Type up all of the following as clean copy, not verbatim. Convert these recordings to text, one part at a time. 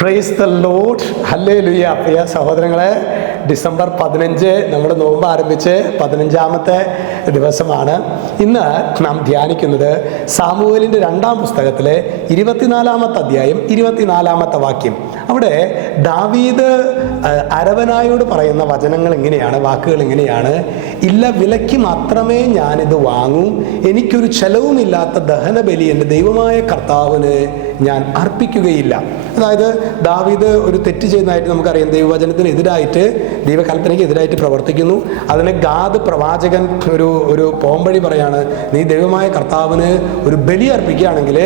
Price the lord, hallelujah. പ്രിയ സഹോദരങ്ങളെ, December 15 നമ്മൾ നോമ്പ് ആരംഭിച്ച് 15ാമത്തെ ദിവസമാണ്. ഇന്ന് നാം ധ്യാനിക്കുന്നത് സാമുവേലിൻ്റെ 2-ാം പുസ്തകത്തിലെ 24-ാമത്തെ അധ്യായം 24-ാമത്തെ വാക്യം. അവിടെ ദാവീദ് അരവനായോട് പറയുന്ന വചനങ്ങൾ ഇങ്ങനെയാണ്, വാക്കുകൾ ഇങ്ങനെയാണ്: ഇല്ല, വിലയ്ക്ക് മാത്രമേ ഞാനിത് വാങ്ങൂ, എനിക്കൊരു ചെലവുമില്ലാത്ത ദഹനബലി എൻ്റെ ദൈവമായ കർത്താവിന് ഞാൻ അർപ്പിക്കുകയില്ല. അതായത് ദാവീദ് ഒരു തെറ്റ് ചെയ്യുന്നതായിട്ട് നമുക്കറിയാം. ദൈവവചനത്തിന് എതിരായിട്ട്, ദൈവകൽപ്പനയ്ക്ക് എതിരായിട്ട് പ്രവർത്തിക്കുന്നു. അതിന് ഗാദ് പ്രവാചകൻ ഒരു പോംവഴി പറയാണ്: നീ ദൈവമായ കർത്താവിന് ഒരു ബലി അർപ്പിക്കുകയാണെങ്കിൽ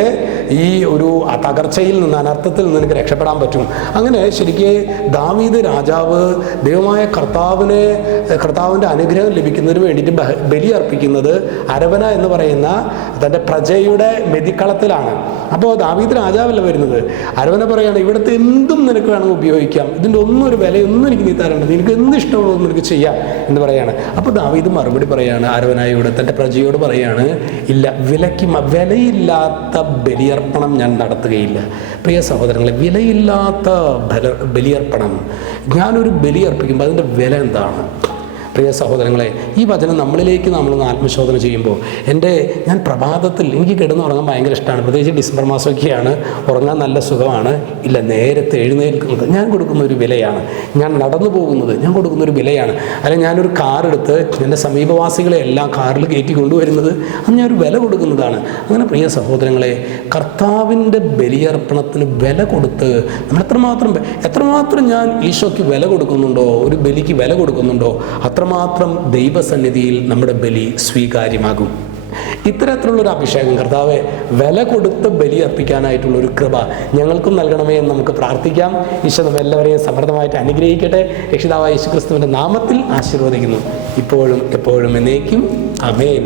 ഈ ഒരു തകർച്ചയിൽ നിന്ന്, അനർത്ഥത്തിൽ നിന്ന് നിനക്ക് രക്ഷപ്പെടാൻ പറ്റും. അങ്ങനെ ശരിക്ക് ദാവീദ് രാജാവ് ദൈവമായ കർത്താവിൻ്റെ അനുഗ്രഹം ലഭിക്കുന്നതിന് വേണ്ടിയിട്ട് ബലി അർപ്പിക്കുന്നത് അരവന എന്ന് പറയുന്ന തൻ്റെ പ്രജയുടെ മെതിക്കളത്തിലാണ്. അപ്പോൾ ദാവീദ് രാജാവല്ല വരുന്നത്. അരവന പറയാണ്: ഇവിടുത്തെ എന്തും നിനക്ക് വേണമെങ്കിൽ ഉപയോഗിക്കാം, ഇതിൻ്റെ ഒന്നും ഒരു വിലയൊന്നും എനിക്ക് നീ തരേണ്ട, നിനക്ക് എന്ത് ഇഷ്ടമുള്ളതും നിനക്ക് ചെയ്യാം എന്ന് പറയാണ്. അപ്പോൾ ദാവീദ് മറുപടി പറയാണ്, അരവനായോട്, തൻ്റെ പ്രജയോട് പറയാണ്: ഇല്ല, വിലയില്ലാത്ത ബലിയർപ്പണം ഞാൻ നടത്തുകയില്ല. പ്രിയ സഹോദരങ്ങളെ, വിലയില്ലാത്ത ബലിയർപ്പണം, ഞാനൊരു ബലി അർപ്പിക്കുമ്പോൾ അതിൻ്റെ വില എന്താണ്? പ്രിയ സഹോദരങ്ങളെ, ഈ വചനം നമ്മളൊന്ന് ആത്മശോധന ചെയ്യുമ്പോൾ, ഞാൻ പ്രഭാതത്തിൽ എനിക്ക് കിടന്നുറങ്ങാൻ ഭയങ്കര ഇഷ്ടമാണ്. പ്രത്യേകിച്ച് ഡിസംബർ മാസമൊക്കെയാണ്, ഉറങ്ങാൻ നല്ല സുഖമാണ്. ഇല്ല, നേരത്തെ എഴുന്നേൽക്കുന്നത് ഞാൻ കൊടുക്കുന്ന ഒരു വിലയാണ്. ഞാൻ നടന്നു പോകുന്നത് ഞാൻ കൊടുക്കുന്ന ഒരു വിലയാണ്. അല്ലെങ്കിൽ ഞാനൊരു കാറെടുത്ത് എൻ്റെ സമീപവാസികളെ എല്ലാം കാറിൽ കയറ്റി കൊണ്ടുവരുന്നത് അത് ഞാനൊരു വില കൊടുക്കുന്നതാണ്. അങ്ങനെ പ്രിയ സഹോദരങ്ങളെ, കർത്താവിൻ്റെ ബലിയർപ്പണത്തിന് വില കൊടുത്ത് നമ്മൾ എത്രമാത്രം ഞാൻ ഈശോയ്ക്ക് വില കൊടുക്കുന്നുണ്ടോ, ഒരു ബലിക്ക് വില കൊടുക്കുന്നുണ്ടോ, അത്രമാത്രം ദൈവസന്നിധിയിൽ നമ്മുടെ ബലി സ്വീകാര്യമാകും. ഇത്തരത്തിലുള്ളൊരു അഭിഷേകം, കർത്താവെ, വില കൊടുത്ത് ബലി അർപ്പിക്കാനായിട്ടുള്ളൊരു കൃപ ഞങ്ങൾക്കും നൽകണമേ എന്ന് നമുക്ക് പ്രാർത്ഥിക്കാം. ഈശോ നമ്മെല്ലാവരെയും സമൃദ്ധമായിട്ട് അനുഗ്രഹിക്കട്ടെ. രക്ഷിതാവായ യേശുക്രിസ്തുവിൻ്റെ നാമത്തിൽ ആശീർവദിക്കുന്നു, ഇപ്പോഴും എപ്പോഴും എന്നേക്കും. ആമേൻ.